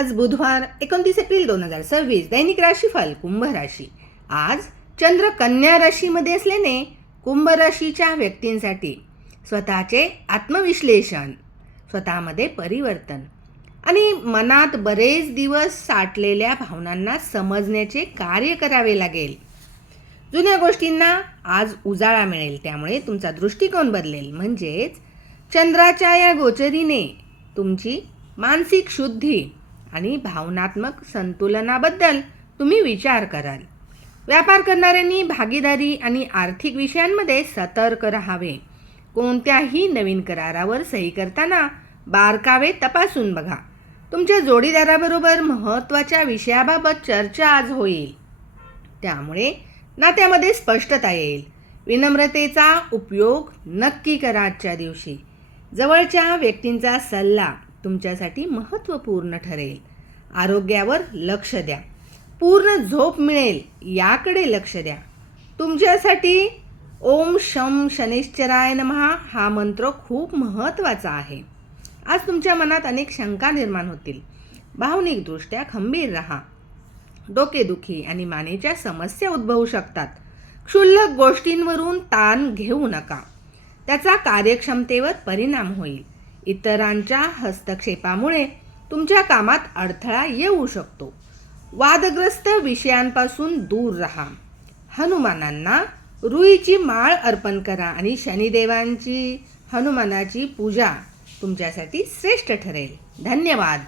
आज बुधवार 29 एप्रिल 2026 दैनिक राशीफल कुंभ राशी. आज चंद्र कन्या राशीमध्ये असल्याने कुंभ राशीच्या व्यक्तींसाठी स्वतःचे आत्मविश्लेषण, स्वतःमध्ये परिवर्तन आणि मनात बरेच दिवस साठलेल्या भावनांना समजण्याचे कार्य करावे लागेल. जुन्या गोष्टींना आज उजाळा मिळेल, त्यामुळे तुमचा दृष्टिकोन बदलेल. म्हणजेच चंद्राच्या या गोचरीने तुमची मानसिक शुद्धी आणि भावनात्मक संतुलनाबद्दल तुम्ही विचार कराल. व्यापार करणाऱ्यांनी भागीदारी आणि आर्थिक विषयांमध्ये सतर्क राहावे. कोणत्याही नवीन करारावर सही करताना बारकावे तपासून बघा. तुमच्या जोडीदाराबरोबर महत्त्वाच्या विषयाबाबत चर्चा आज होईल, त्यामुळे नात्यामध्ये स्पष्टता येईल. विनम्रतेचा उपयोग नक्की करा आजच्या दिवशी. जवळच्या व्यक्तींचा सल्ला तुमच्यासाठी महत्त्वपूर्ण ठरेल. आरोग्यावर लक्ष द्या. पूर्ण झोप मिळेल याकडे लक्ष द्या. तुमच्यासाठी ओम शम शनैश्चराय नमः हा मंत्र खूप महत्त्वाचा आहे. आज तुमच्या मनात अनेक शंका निर्माण होतील. भावनिकदृष्ट्या खंबीर राहा. डोकेदुखी आणि मानेच्या समस्या उद्भवू शकतात. क्षुल्लक गोष्टींवरून ताण घेऊ नका, त्याचा कार्यक्षमतेवर परिणाम होईल. इतरांच्या हस्तक्षेपामुळे तुमच्या कामात अडथळा येऊ शकतो. वादग्रस्त विषयांपासून दूर राहा. हनुमानांना रुईची माळ अर्पण करा आणि शनिदेवांची हनुमानाची पूजा तुमच्यासाठी श्रेष्ठ ठरेल. धन्यवाद.